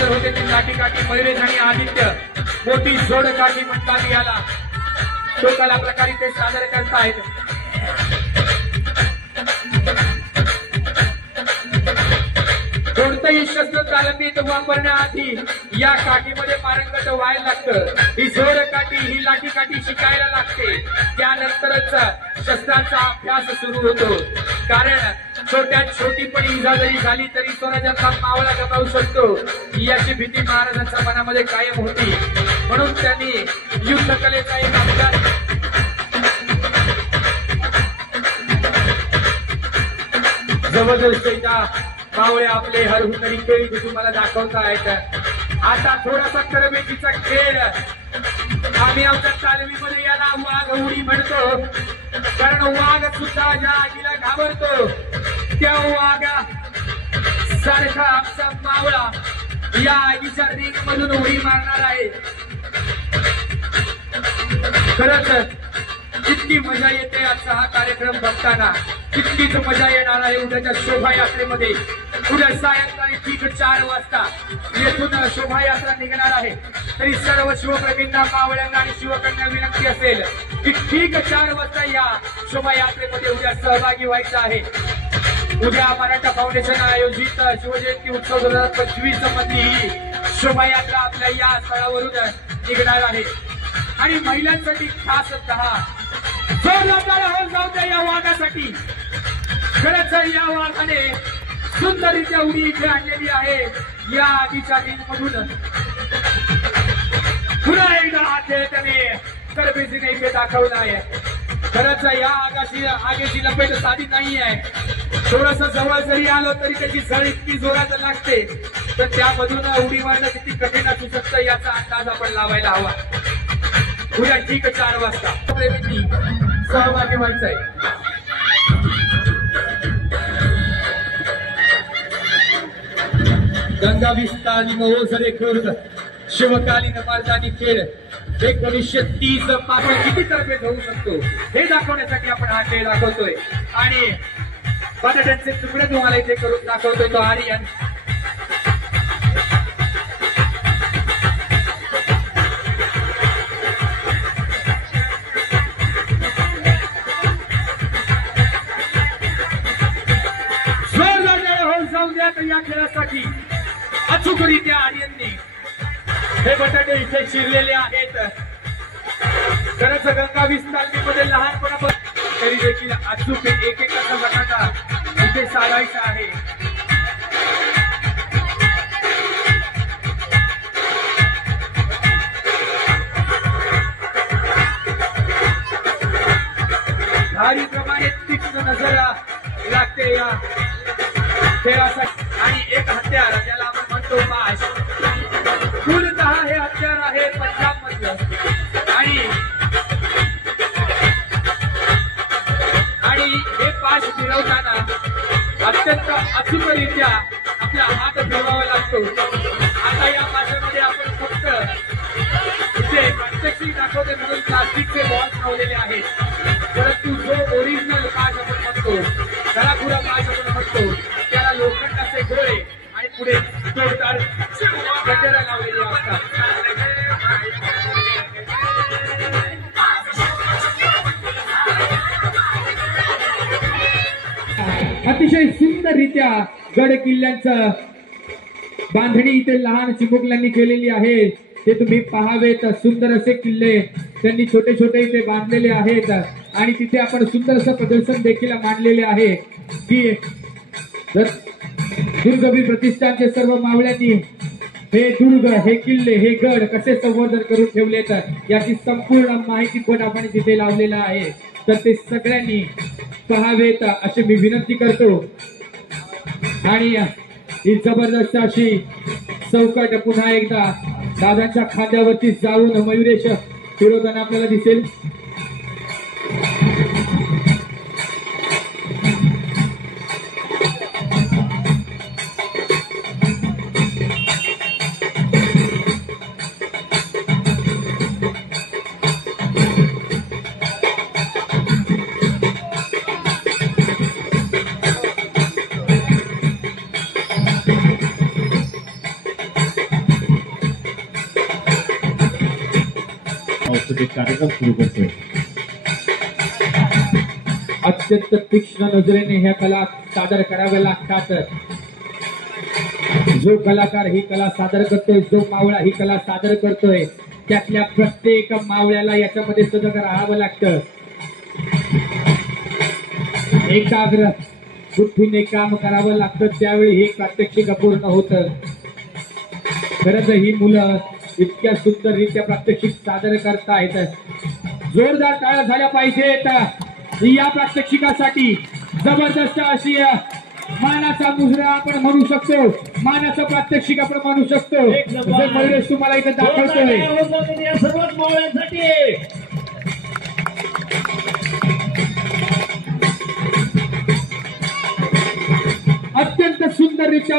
सादर होते ती लाठी काठी मयुरेश आणि आदित्य मोठी जोड काठी म्हणतात याला तो कला प्रकारे ते सादर करतायत। कोणतंही शस्त्र तालमीत वापरण्याआधी या काठीमध्ये पारंगत व्हायला लागतं। ही जोड काठी ही लाठी काठी शिकायला लागते, त्यानंतरच शस्त्रांचा अभ्यास सुरू होतो। कारण छोट्यात छोटी पण इजा जरी झाली तरी स्वराज्याचा मावळा गमावू शकतो याची भीती महाराजांच्या मनामध्ये कायम होती। म्हणून त्यांनी युद्ध कलेचा एक अभ्यास जबरदस्त मावळे आपले हरहुन्नरी खेळ तुम्हाला दाखवता आहेत। आता थोडासा करमेकीचा खेळ आम्ही आमच्या तालमीमध्ये याला वाघ उडी म्हणतो, कारण वाघ सुद्धा ज्या आगीला घाबरतो त्या वाघा सारखा आमचा मावळा या आगीच्या रिंग मधून उडी मारणार आहे। खरंच इतकी मजा येते आजचा हा कार्यक्रम बघताना, इतकीच मजा येणार आहे उद्याच्या शोभायात्रेमध्ये। उद्या सायंकाळी ठीक 4 वाजता येथून शोभायात्रा निघणार आहे। तरी सर्व शिवप्रेमींना मावळ्यांना आणि शिवकन्या विनंती असेल की ठीक 4 वाजता या शोभायात्रेमध्ये उद्या सहभागी व्हायचं आहे। उद्या मराठा फाउंडेशन आयोजित शिवजयंती उत्सव 2025 मध्ये ही शोभायात्रा आपल्या या स्थळावरून निघणार आहे आणि महिलांसाठी खासतः जोरदार जाऊ द्या या वाघासाठी। खरंच या वाघाने सुंदररित्या उडी इथे आणलेली आहे या आगीच्या रिंगमधून। पुन्हा एकदा हा खेळ त्याने तरबेजीने इथे दाखवला आहे। खरंच या आगीची लपेट साधी नाही आहे। थोडस जवळ जरी आलो तरी त्याची झळ इतकी जोरात लागते तर त्यामधून उडी मारणं किती कठीण असू शकतं याचा अंदाज आपण लावायला हवा। उद्या ठीक 4 वाजता प्रेमींनी सहभागी व्हायचंय। गंगा विस्तारी महोत्सवे खुर्द शिवकालीन मर्दानी खेळ 1930 पासून किती तरबेज होऊ शकतो हे दाखवण्यासाठी आपण हा खेळ दाखवतोय आणि बटाट्यांचे तुकडे तुम्हाला इथे करून दाखवतोय तो आर्यन। या खेळासाठी अचूकरित्या आर्यनने हे बटाटे इथे चिरलेले आहेत। खरंच गंगा विस्तारमध्ये लहानपणापासून तरी देखील अचूक एक असा बटाटा इथे साधायचा आहे। धारीप्रमाणे तीक्ष्ण नजर लागते या खेळासाठी आणि एक हत्यार ज्याला आपण म्हणतो पाश, मूलतः हे हत्यार आहे पंजाब मधलं आणि हे पाश फिरवताना अत्यंत अचूकरित्या आपला हात फिरवावा लागतो। आता या पाशामध्ये आपण फक्त इथे प्रत्यक्षी दाखवते म्हणून प्लास्टिकचे बॉल्स लावलेले आहेत, परंतु जो ओरिजिनल पाश आपण म्हणतो खराखुरा पाश आपण म्हणतो त्याला लोखंडाचे गोळे आणि पुढे जोरदार गजरा लावलेले असतात। अतिशय सुंदररित्या गड किल्ल्यांचं बांधणी इथे लहान चिमुकल्यांनी केलेली आहे, ते तुम्ही पाहावेत। सुंदर असे किल्ले त्यांनी छोटे छोटे इथे बांधलेले आहेत आणि तिथे आपण सुंदर असं प्रदर्शन देखील मांडलेले आहे की दुर्गवी प्रतिष्ठानचे सर्व मावळ्यांनी हे दुर्ग हे किल्ले हे गड कसे संवर्धन करून ठेवलेत याची संपूर्ण माहिती पण आपण तिथे लावलेला आहे, तर ते सगळ्यांनी पाहावेत अशी मी विनंती करतो। आणि ही जबरदस्त अशी चौकट पुन्हा एकदा दादांच्या खांद्यावरती जाऊन मयुरेश फिरवताना आपल्याला दिसेल। सांस्कृतिक कार्यक्रम सुरू करतोय. अत्यंत तीक्ष्ण नजरेने ह्या कला सादर कराव्या लागतात. जो कलाकार ही कला सादर करतोय, जो मावळा ही कला सादर करतोय, त्यातल्या प्रत्येक मावळ्याला याच्यामध्ये सजग राहावं लागतं. एकाग्र बुद्धीने काम करावं लागतं, त्यावेळी हे प्रात्यक्षिक अपूर्ण होतं. खरंच ही मुलं इतक्या सुंदररित्या प्रात्यक्षिक सादर करतायत. जोरदार टाळ्या झाल्या पाहिजेत या प्रात्यक्षिकासाठी. जबरदस्त अशी मानाचा मुजरा आपण म्हणू शकतो, मानाचं प्रात्यक्षिक आपण म्हणू शकतो. मयुरेश तुम्हाला इथे दाखवतोय. या सर्वच मावळ्यांसाठी अत्यंत सुंदररित्या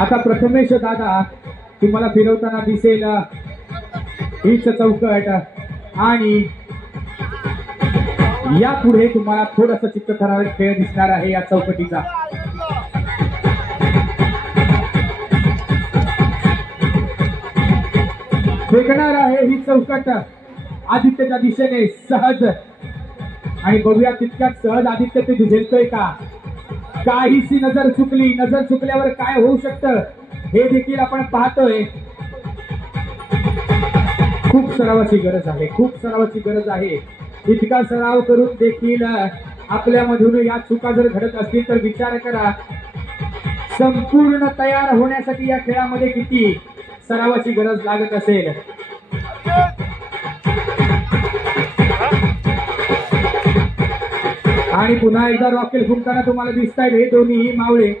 आता प्रथमेश दादा तुम्हाला फिरवताना दिसेल हीच चौकट आणि यापुढे तुम्हाला थोडासा चित्तथरारक खेळ दिसणार आहे या चौकटीचा. फेकणार आहे ही चौकट आदित्यच्या दिशेने सहज आणि बघूया तितक्यात सहज आदित्य ते झेलतोय का. काहीशी नजर चुकली, नजर चुकल्यावर काय होऊ शकतं हे देखील आपण पाहतोय. खूप सरावाची गरज आहे, खूप सरावाची गरज आहे. इतका सराव करून देखील आपल्यामधून या चुका जर घडत असतील तर विचार करा संपूर्ण तयार होण्यासाठी या खेळामध्ये किती सरावाची गरज लागत असेल. आणि पुन्हा एकदा रॉकेल फुंकताना तुम्हाला दिसतायत हे दोन्ही मावळे.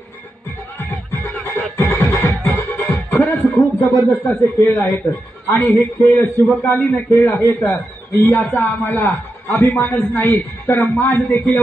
खरंच खूप जबरदस्त असे खेळ आहेत आणि हे खेळ शिवकालीन खेळ आहेत याचा आम्हाला अभिमानच नाही तर मान देखील